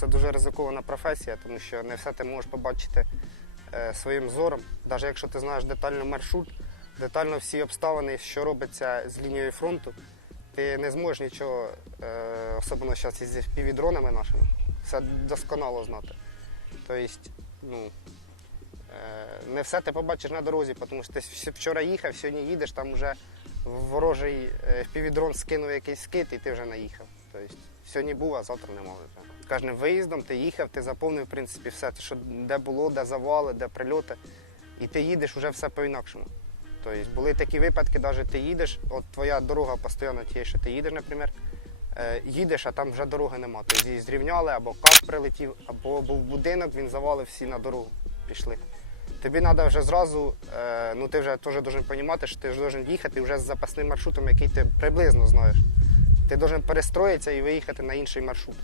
Це дуже ризикована професія, тому що не все ти можеш побачити е, своїм зором. Навіть якщо ти знаєш детально маршрут, детально всі обставини, що робиться з лінією фронту, ти не зможеш нічого, е, особливо зараз із півдронами нашими, все досконало знати. Тобто, ну, е, не все ти побачиш на дорозі, тому що ти вчора їхав, сьогодні їдеш, там вже ворожий півдрон скинув якийсь скид і ти вже наїхав. Тобто, сьогодні був, а завтра немає вже. Кожним виїздом ти їхав, ти заповнив в принципі все, що де було, де завали, де прильоти. І ти їдеш вже все по-інакшому. Тобто були такі випадки, навіть ти їдеш, от твоя дорога постійно тієї, що ти їдеш, наприклад, е, їдеш, а там вже дороги нема. Тобто її зрівняли, або кап прилетів, або був будинок, він завалив всі на дорогу пішли. Тобі треба вже зразу, е, ну ти вже теж должен розуміти, що ти ж должен їхати вже з запасним маршрутом, який ти приблизно знаєш. Ти должен перестроїтися і виїхати на інший маршрут.